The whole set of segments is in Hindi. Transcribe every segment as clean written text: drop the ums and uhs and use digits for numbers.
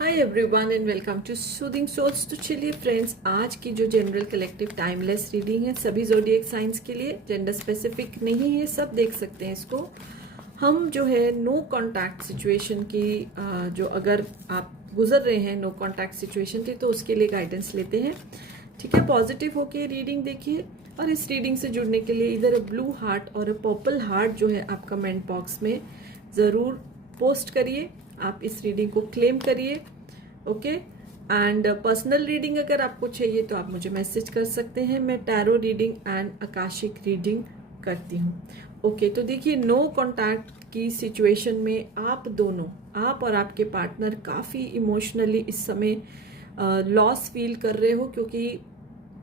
Hi everyone and welcome to soothing souls. तो चलिए फ्रेंड्स, आज की जो जनरल कलेक्टिव टाइमलेस रीडिंग है सभी ज़ोडिएक साइंस के लिए, जेंडर स्पेसिफिक नहीं है, सब देख सकते हैं इसको। हम जो है नो कांटेक्ट सिचुएशन की जो अगर आप गुजर रहे हैं नो कांटेक्ट सिचुएशन थी तो उसके लिए गाइडेंस लेते हैं। ठीक है, पॉजिटिव होके रीडिंग देखिए और इस रीडिंग से जुड़ने के लिए इधर ब्लू हार्ट और पर्पल हार्ट जो है आप कमेंट बॉक्स में ज़रूर पोस्ट करिए। आप इस रीडिंग को क्लेम करिए। ओके, एंड पर्सनल रीडिंग अगर आपको चाहिए तो आप मुझे मैसेज कर सकते हैं। मैं tarot reading and Akashic reading करती हूँ। ओके, तो देखिए नो कांटेक्ट की सिचुएशन में आप दोनों, आप और आपके पार्टनर काफ़ी इमोशनली इस समय लॉस फील कर रहे हो, क्योंकि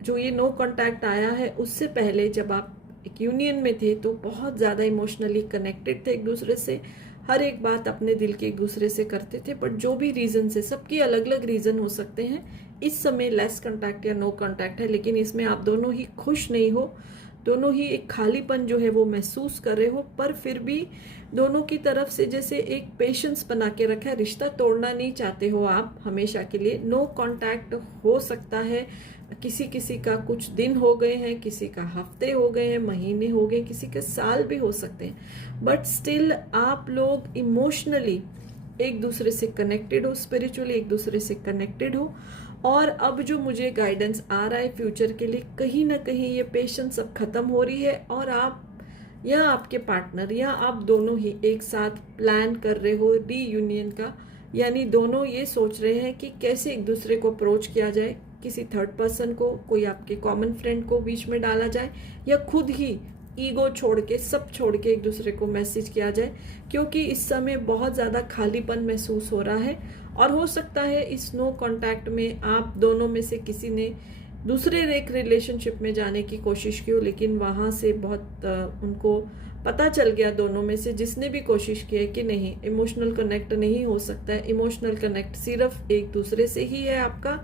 जो ये नो कांटेक्ट आया है उससे पहले जब आप एक यूनियन में थे तो बहुत ज़्यादा इमोशनली कनेक्टेड थे एक दूसरे से, हर एक बात अपने दिल के एक दूसरे से करते थे। बट जो भी रीज़न है, सबकी अलग अलग रीज़न हो सकते हैं। इस समय लेस कांटेक्ट या नो कांटेक्ट है, लेकिन इसमें आप दोनों ही खुश नहीं हो, दोनों ही एक खालीपन जो है वो महसूस कर रहे हो। पर फिर भी दोनों की तरफ से जैसे एक पेशेंस बना के रखा है, रिश्ता तोड़ना नहीं चाहते हो आप हमेशा के लिए। नो कांटेक्ट हो सकता है, किसी किसी का कुछ दिन हो गए हैं, किसी का हफ्ते हो गए हैं, महीने हो गए, किसी के साल भी हो सकते हैं। बट स्टिल आप लोग इमोशनली एक दूसरे से कनेक्टेड हो, स्पिरिचुअली एक दूसरे से कनेक्टेड हो। और अब जो मुझे गाइडेंस आ रहा है फ्यूचर के लिए, कहीं ना कहीं ये पेशेंस अब खत्म हो रही है और आप या आपके पार्टनर या आप दोनों ही एक साथ प्लान कर रहे हो रीयूनियन का। यानी दोनों ये सोच रहे हैं कि कैसे एक दूसरे को अप्रोच किया जाए, किसी थर्ड पर्सन को, कोई आपके कॉमन फ्रेंड को बीच में डाला जाए, या खुद ही ईगो छोड़ के, सब छोड़ के एक दूसरे को मैसेज किया जाए। क्योंकि इस समय बहुत ज़्यादा खालीपन महसूस हो रहा है और हो सकता है इस नो कांटेक्ट में आप दोनों में से किसी ने दूसरे एक रिलेशनशिप में जाने की कोशिश की हो, लेकिन वहाँ से बहुत उनको पता चल गया, दोनों में से जिसने भी कोशिश की है कि नहीं, इमोशनल कनेक्ट नहीं हो सकता है। इमोशनल कनेक्ट सिर्फ एक दूसरे से ही है आपका।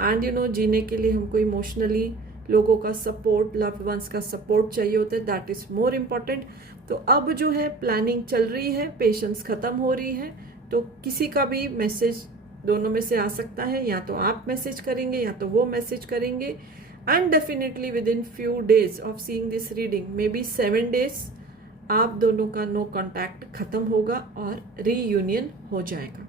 एंड जीने के लिए हमको इमोशनली लोगों का सपोर्ट, लव्ड वंस का सपोर्ट चाहिए होता है, दैट इज मोर इम्पॉर्टेंट। तो अब जो है प्लानिंग चल रही है, पेशेंस खत्म हो रही है, तो किसी का भी मैसेज दोनों में से आ सकता है। या तो आप मैसेज करेंगे या तो वो मैसेज करेंगे। And definitely with in few days of seeing this reading, may be 7 days, आप दोनों का नो कांटेक्ट खत्म होगा और रीयूनियन हो जाएगा।